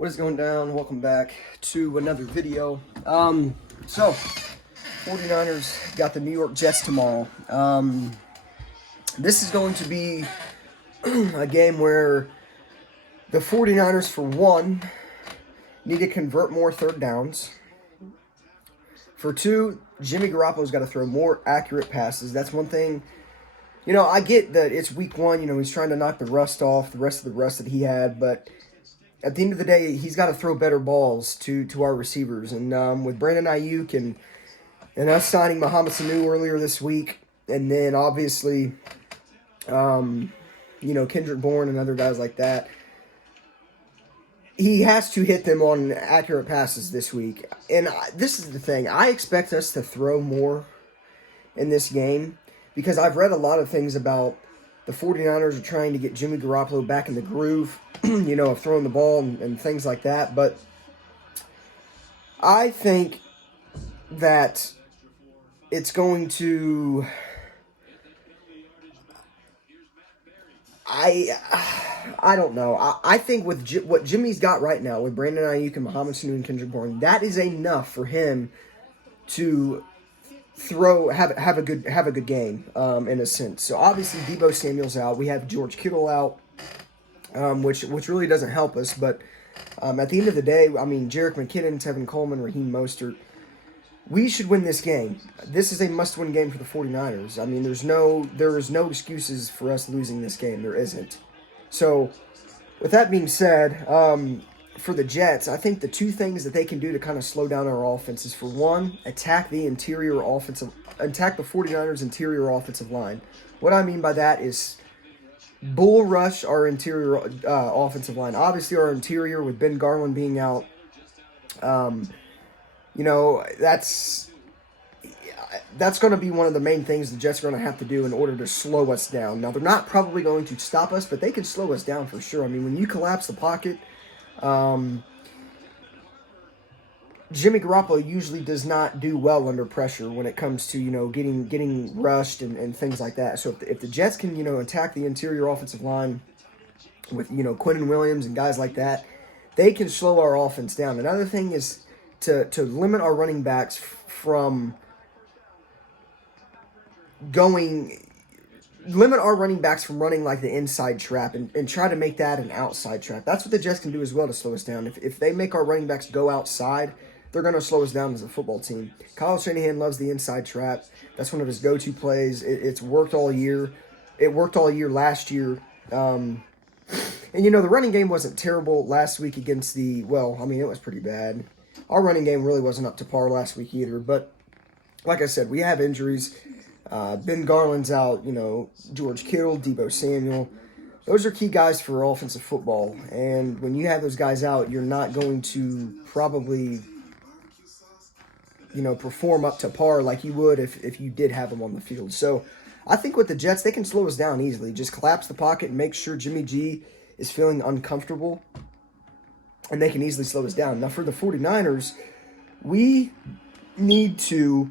What is going down? Welcome back to another video. 49ers got the New York Jets tomorrow. This is going to be a game where the 49ers, for one, need to convert more third downs. For two, Jimmy Garoppolo's got to throw more accurate passes. That's one thing. You know, I get that it's week one. You know, he's trying to knock the rust off, the rest of the rust that he had, but at the end of the day, he's got to throw better balls to our receivers. And with Brandon Ayuk and us signing Mohamed Sanu earlier this week, and then obviously, Kendrick Bourne and other guys like that, he has to hit them on accurate passes this week. And this is the thing. I expect us to throw more in this game because I've read a lot of things about the 49ers are trying to get Jimmy Garoppolo back in the groove, of throwing the ball and things like that. But I think that it's going to... I don't know. I think with what Jimmy's got right now, with Brandon Ayuk and Mohamed Sanu and Kendrick Bourne, that is enough for him to have a good game in a sense. So obviously Deebo Samuel's out. We have George Kittle out, which really doesn't help us. But at the end of the day, I mean, Jerick McKinnon, Tevin Coleman, Raheem Mostert, we should win this game. This is a must-win game for the 49ers. I mean, there is no excuses for us losing this game. There isn't. So with that being said, for the Jets, I think the two things that they can do to kind of slow down our offense is, for one, attack the 49ers' interior offensive line. What I mean by that is bull rush our interior offensive line. Obviously, our interior, with Ben Garland being out, that's going to be one of the main things the Jets are going to have to do in order to slow us down. Now, they're not probably going to stop us, but they can slow us down for sure. I mean, when you collapse the pocket, Jimmy Garoppolo usually does not do well under pressure when it comes to, getting rushed and things like that. So if the Jets can, attack the interior offensive line with, Quinnen Williams and guys like that, they can slow our offense down. Another thing is to limit our running backs from running like the inside trap and try to make that an outside trap. That's what the Jets can do as well to slow us down. If they make our running backs go outside, they're going to slow us down as a football team. Kyle Shanahan loves the inside trap. That's one of his go-to plays. It's worked all year. It worked all year last year. And, the running game wasn't terrible last week against it was pretty bad. Our running game really wasn't up to par last week either. But like I said, we have injuries. Ben Garland's out, George Kittle, Deebo Samuel. Those are key guys for offensive football. And when you have those guys out, you're not going to probably, perform up to par like you would if you did have them on the field. So I think with the Jets, they can slow us down easily. Just collapse the pocket and make sure Jimmy G is feeling uncomfortable, and they can easily slow us down. Now, for the 49ers, we need to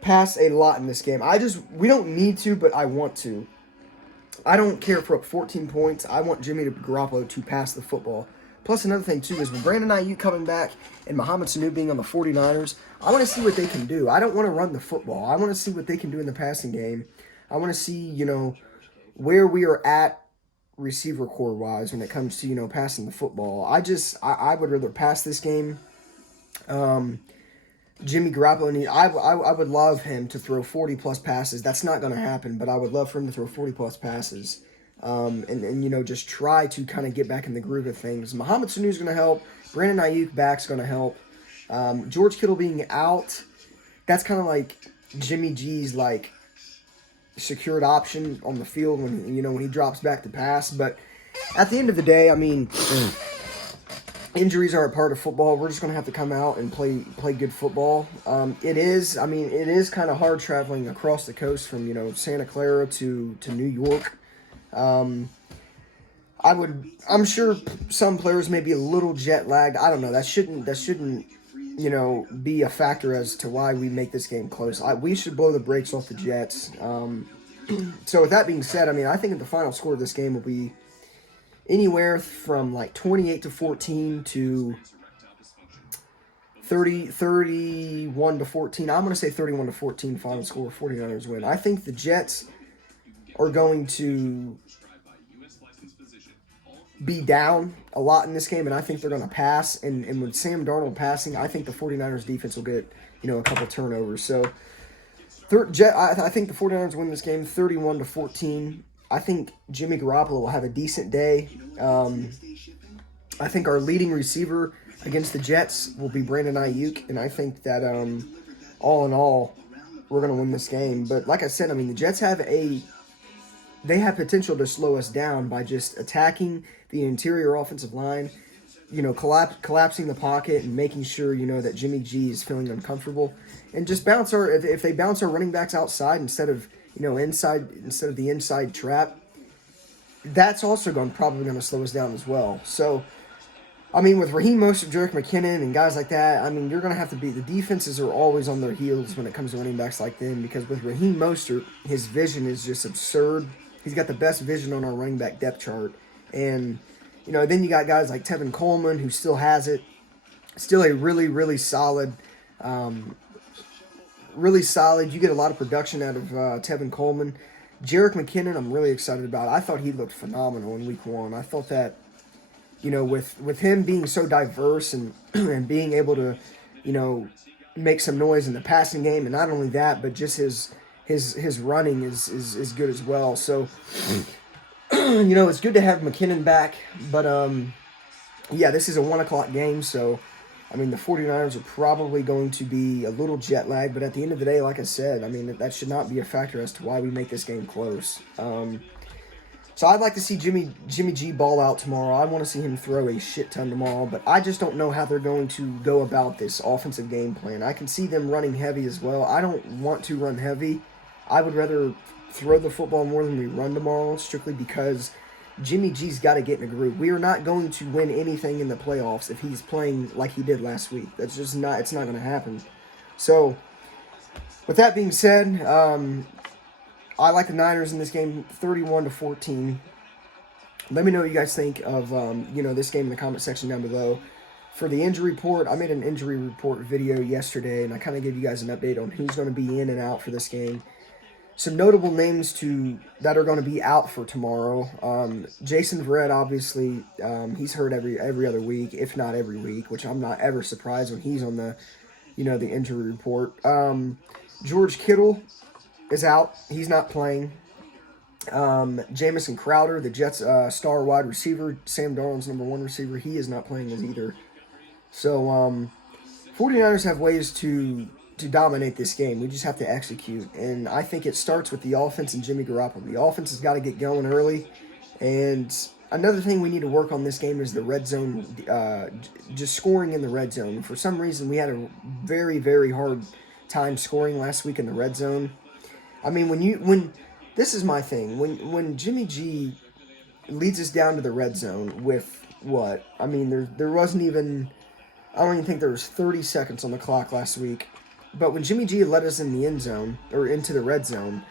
pass a lot in this game. We don't need to, but I want to. I don't care if we're up 14 points. I want Jimmy Garoppolo to pass the football. Plus, another thing, too, is with Brandon Ayuk coming back and Mohamed Sanu being on the 49ers, I want to see what they can do. I don't want to run the football. I want to see what they can do in the passing game. I want to see, where we are at receiver core-wise when it comes to, passing the football. I would rather pass this game. Jimmy Garoppolo, I would love him to throw 40-plus passes. That's not going to happen, but I would love for him to throw 40-plus passes. And just try to kind of get back in the groove of things. Mohamed Sanu is going to help. Brandon Ayuk back's going to help. George Kittle being out, that's kind of like Jimmy G's secured option on the field when he drops back to pass. But at the end of the day, I mean, injuries are a part of football. We're just going to have to come out and play good football. It is kind of hard traveling across the coast from, Santa Clara to New York. I'm sure some players may be a little jet lagged. I don't know. That shouldn't be a factor as to why we make this game close. We should blow the brakes off the Jets. So with that being said, I mean, I think the final score of this game will be anywhere from like 28-14 to 31-14. I'm going to say 31-14 final score, 49ers win. I think the Jets are going to be down a lot in this game, and I think they're going to pass. And with Sam Darnold passing, I think the 49ers defense will get, a couple turnovers. So I think the 49ers win this game 31-14. I think Jimmy Garoppolo will have a decent day. I think our leading receiver against the Jets will be Brandon Ayuk, and I think that all in all, we're going to win this game. But like I said, the Jets have potential to slow us down by just attacking the interior offensive line, collapsing the pocket and making sure, that Jimmy G is feeling uncomfortable, and just if they bounce our running backs outside instead of the inside trap, that's also probably going to slow us down as well. So, with Raheem Mostert, Jerick McKinnon, and guys like that, you're going to have to the defenses are always on their heels when it comes to running backs like them, because with Raheem Mostert, his vision is just absurd. He's got the best vision on our running back depth chart. And, then you got guys like Tevin Coleman, who still has it. Still a really, really solid. You get a lot of production out of Tevin Coleman. Jerick McKinnon, I'm really excited about. I thought he looked phenomenal in week 1. I thought that, with him being so diverse and, and being able to, make some noise in the passing game, and not only that, but just his running is good as well. So, it's good to have McKinnon back. But, this is a 1 o'clock game. So, the 49ers are probably going to be a little jet lagged. But at the end of the day, like I said, that should not be a factor as to why we make this game close. So I'd like to see Jimmy G ball out tomorrow. I want to see him throw a shit ton tomorrow. But I just don't know how they're going to go about this offensive game plan. I can see them running heavy as well. I don't want to run heavy. I would rather throw the football more than we run tomorrow, strictly because Jimmy G's got to get in a groove. We are not going to win anything in the playoffs if he's playing like he did last week. That's just not. It's not going to happen. So, with that being said, I like the Niners in this game, 31-14. Let me know what you guys think of this game in the comment section down below. For the injury report, I made an injury report video yesterday, and I kind of gave you guys an update on who's going to be in and out for this game. Some notable names that are going to be out for tomorrow. Jason Verrett, obviously, he's hurt every other week, if not every week, which I'm not ever surprised when he's on the injury report. George Kittle is out. He's not playing. Jamison Crowder, the Jets' star wide receiver, Sam Darnold's number 1 receiver, he is not playing as either. So, 49ers have ways to dominate this game. We just have to execute. And I think it starts with the offense and Jimmy Garoppolo. The offense has got to get going early. And another thing we need to work on this game is the red zone, just scoring in the red zone. For some reason, we had a very, very hard time scoring last week in the red zone. This is my thing. When Jimmy G leads us down to the red zone with what? There wasn't even, I don't even think there was 30 seconds on the clock last week. But when Jimmy G led us in the end zone, or into the red zone,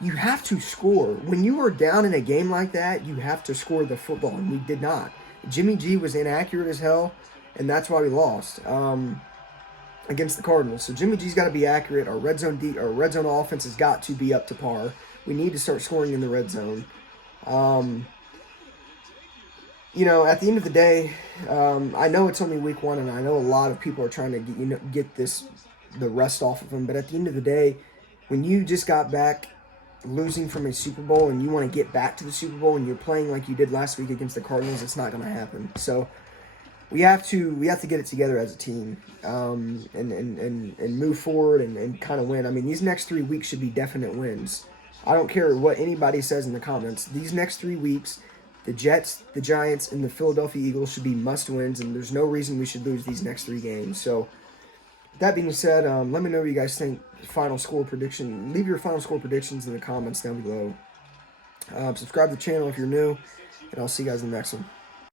you have to score. When you are down in a game like that, you have to score the football, and we did not. Jimmy G was inaccurate as hell, and that's why we lost against the Cardinals. So Jimmy G's got to be accurate. Our red zone offense has got to be up to par. We need to start scoring in the red zone. At the end of the day, I know it's only week 1, and I know a lot of people are trying to get the rest off of them. But at the end of the day, when you just got back losing from a Super Bowl and you want to get back to the Super Bowl and you're playing like you did last week against the Cardinals, it's not going to happen. So we have to get it together as a team, and move forward and kind of win. These next 3 weeks should be definite wins. I don't care what anybody says in the comments. These next 3 weeks, the Jets, the Giants, and the Philadelphia Eagles should be must-wins, and there's no reason we should lose these next 3 games. So, that being said, let me know what you guys think. Final score prediction. Leave your final score predictions in the comments down below. Subscribe to the channel if you're new, and I'll see you guys in the next one.